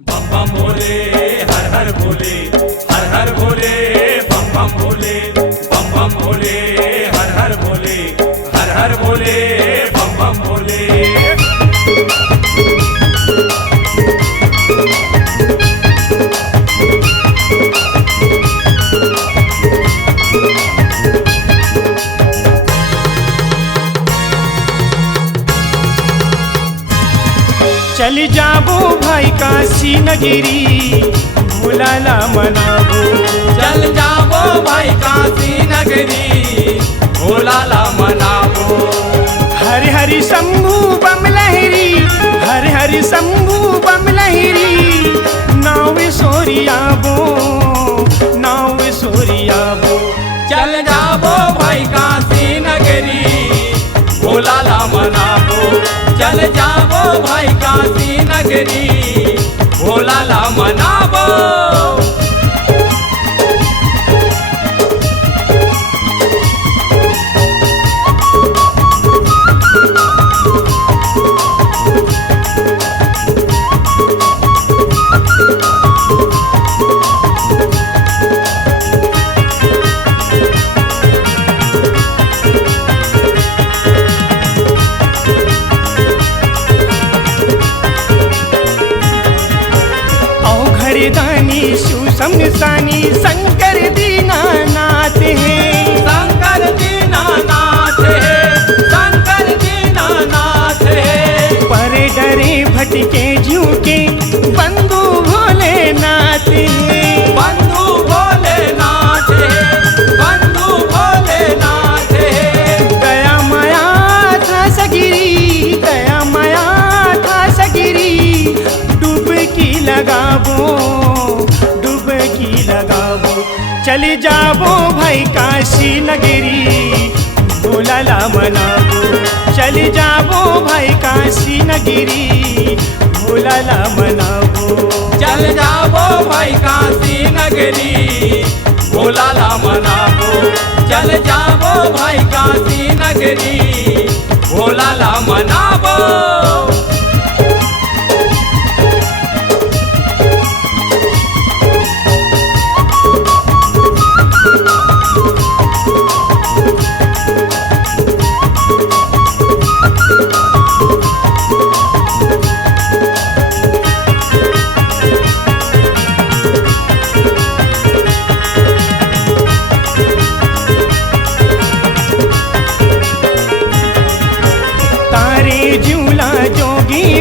बम बम भोले हर हर भोले, हर हर भोले बम बम भोले, बम बम भोले हर हर भोले, हर हर भोले बम बम भोले। चल जाबो भाई काशी नगरी, भोलाला मनाबो। चल जाबो भाई काशी नगरी, भोलाला मनाबो। हरि हरि शंभू बम लहरी, हरि हरि शंभू बम लहरी, नाव सोरियाबो, नाव सोरियाबो। चल जाबो भाई काशी नगरी, भोलाला मनाबो। चल जाबो भाई काशी नगरी, भोलाला मनाबो। दानी सुसम सानी शंकर दीनानाथ है, शंकर दीनानाथ है, शंकर दीनानाथ है। पर डरे भटके झूके बंधु भोलेनाथ है, बंधु भोलेनाथ है, बंधु भोलेनाथ है। दया माया था सगिरी, दया माया था सगिरी, डुबकी लगाबो, डुबकी लगाबो। चली जाबो भाई काशी नगरी, भोलाला मनाबो। चली जाबो भाई काशी नगरी, भोलाला मनाबो। चल जाबो भाई काशी नगरी, भोलाला मनाबो। चल जाबो भाई काशी नगरी, भोलाला मनाबो।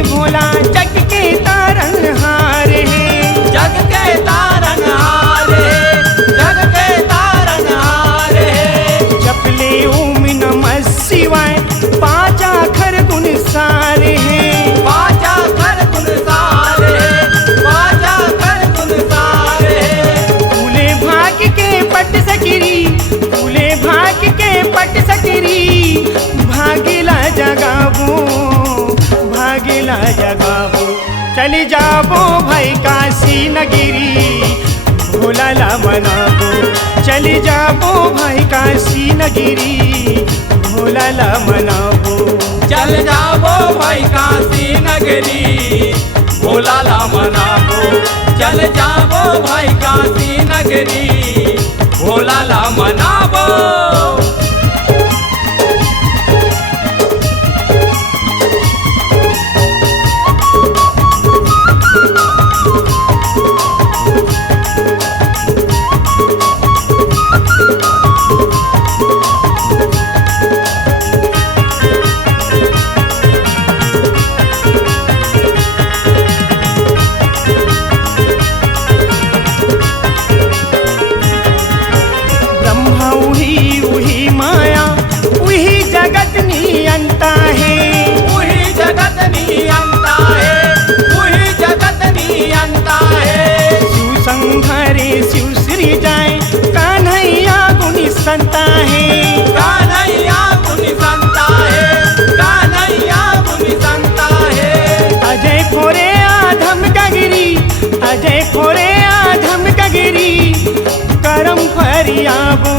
भोला जग के तारनहार है, जग के तारनहार है, जग के तारनहार है। जपले ओम नमः शिवाय पांच अक्षर गुण सारे हैं, पांच अक्षर गुण सारे हैं, पांच अक्षर गुण सारे हैं। फूले भाग के पट सकिरी, फूले भाग के पट सकिरी, भागिला जगाबो, भागिला जगाबो। चली जाबो भाई काशी नगरी, भोलाला मनाबो। चली जाबो भाई काशी नगरी, भोलाला मनाबो। चल जाबो भाई काशी नगरी, भोलाला मनाबो। चल जाबो भाई काशी नगरी, भोलाला मनाबो। शिव श्री जाए कान्हैया गुणी संता है, कान्हैया गुणी संता है, कान्हैया गुणी संता है। अजय खोरे आधम कगिरी, अजय खोरे आधम कगिरी, करम फरियाबो,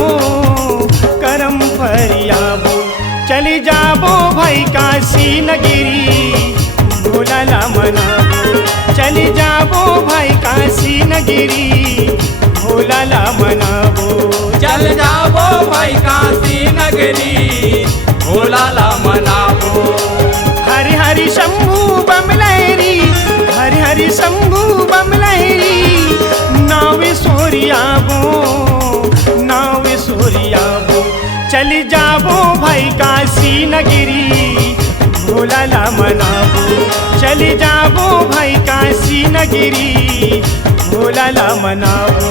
करम फरियाबो। चली जाबो भाई काशी नगरी, भोलाला मनाबो। चली जा जाबो भाई काशी नगरी भोलाला मनाबो चल जाबो भाई काशी नगरी भोलाला मनाबो हरि हरि शंभू बमलहरी हरि हरि शंभू बमलहरी नावे सोरियाबो नावे सोरियाबो चल जाबो भाई काशी नगरी भोलाला मनाबो चल जाबो भाई काशी नगरी भोलाला मनाबो